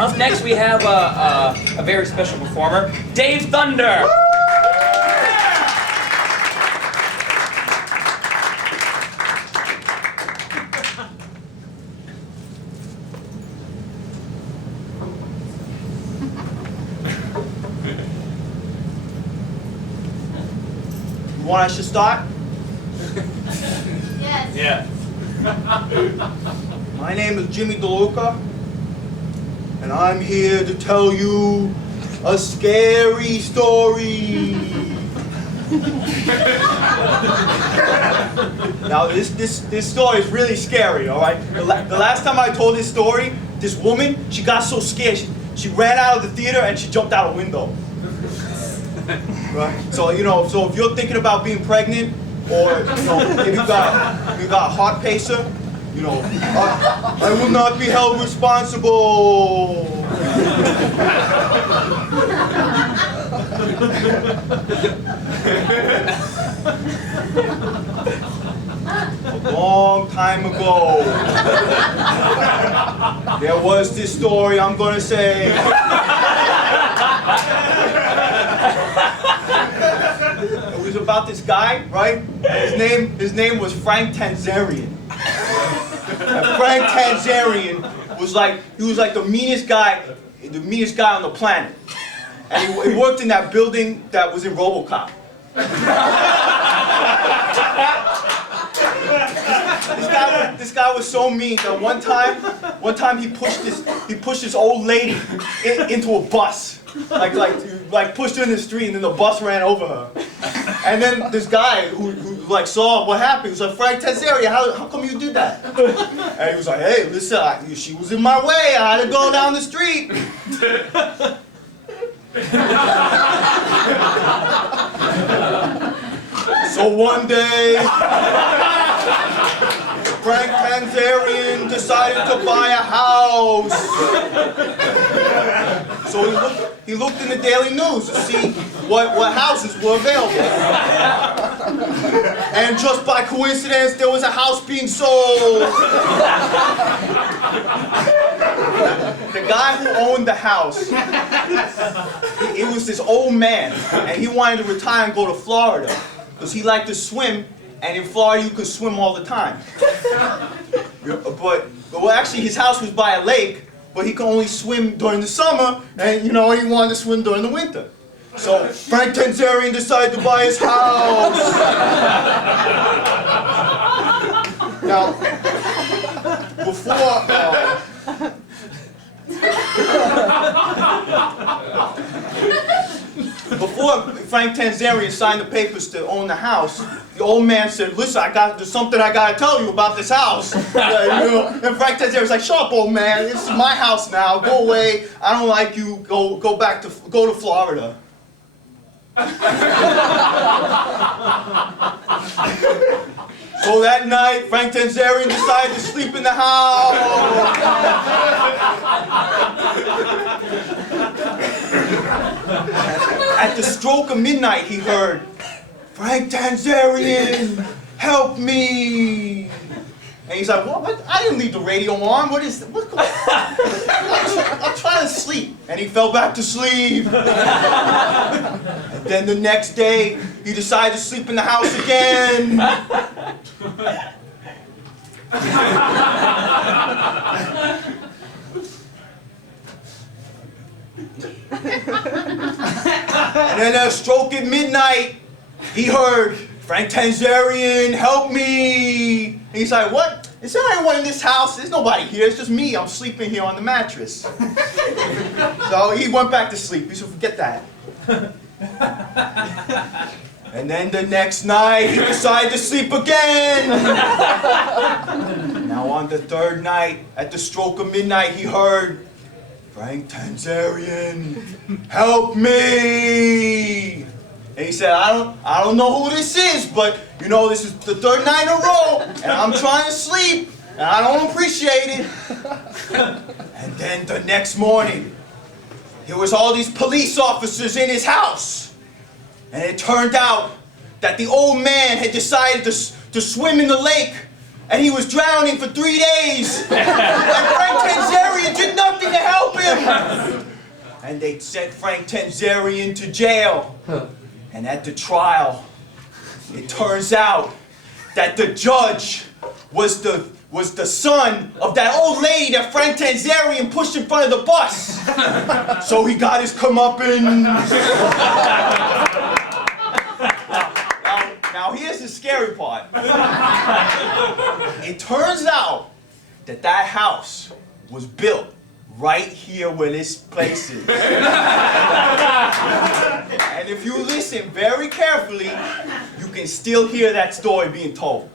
Up next, we have a very special performer, Dave Thunder. You want I should start? Yes. Yeah. My name is Jimmy Deluca, and I'm here to tell you a scary story. Now, this story is really scary, all right? The last time I told this story, this woman, she got so scared, she ran out of the theater and she jumped out a window. Right? So, so if you're thinking about being pregnant, or, if you got a heart pacer, I will not be held responsible. A long time ago, there was this story I'm gonna say. It was about this guy, right? His name was Frank Tanzarian. And Frank Tanzarian was like the meanest guy on the planet. And he worked in that building that was in RoboCop. This guy was so mean that one time he pushed this old lady into a bus. Like pushed her in the street, and then the bus ran over her. And then this guy who saw what happened, he was like, Frank Tanzarian, how come you did that? And he was like, hey, listen, she was in my way, I had to go down the street. So one day, Frank Tanzarian decided to buy a house. So he looked in the Daily News to see what houses were available. And just by coincidence, there was a house being sold. The guy who owned the house, he was this old man, and he wanted to retire and go to Florida because he liked to swim, and in Florida you could swim all the time. But actually his house was by a lake, but he could only swim during the summer, and he wanted to swim during the winter. So Frank Tanzarian decided to buy his house. Now, before Frank Tanzarian signed the papers to own the house, the old man said, listen, there's something I gotta tell you about this house. And Frank Tanzarian's like, shut up, old man, this is my house now, go away, I don't like you, go to Florida. So that night, Frank Tanzarian decided to sleep in the house. At the stroke of midnight, he heard, Frank Tanzarian, help me. And he's like, what? I didn't leave the radio on. What's going on? I'm trying to sleep. And he fell back to sleep. And then the next day, he decided to sleep in the house again. And then at a stroke at midnight, he heard, Frank Tanzarian, help me. And he's like, what? Is there anyone in this house? There's nobody here. It's just me. I'm sleeping here on the mattress. So he went back to sleep. He said, forget that. And then the next night, he decided to sleep again. Now on the third night, at the stroke of midnight, he heard, Frank Tanzarian, help me. And he said, I don't know who this is, but this is the third night in a row, and I'm trying to sleep, and I don't appreciate it. And then the next morning, there was all these police officers in his house. And it turned out that the old man had decided to swim in the lake and he was drowning for 3 days. And Frank Tanzarian did nothing to help him. And they sent Frank Tanzarian to jail. And at the trial, it turns out that the judge was the son of that old lady that Frank Tanzarian pushed in front of the bus. So he got his comeuppance. Now here's the scary part. It turns out that that house was built right here where this place is. And if you listen very carefully, you can still hear that story being told.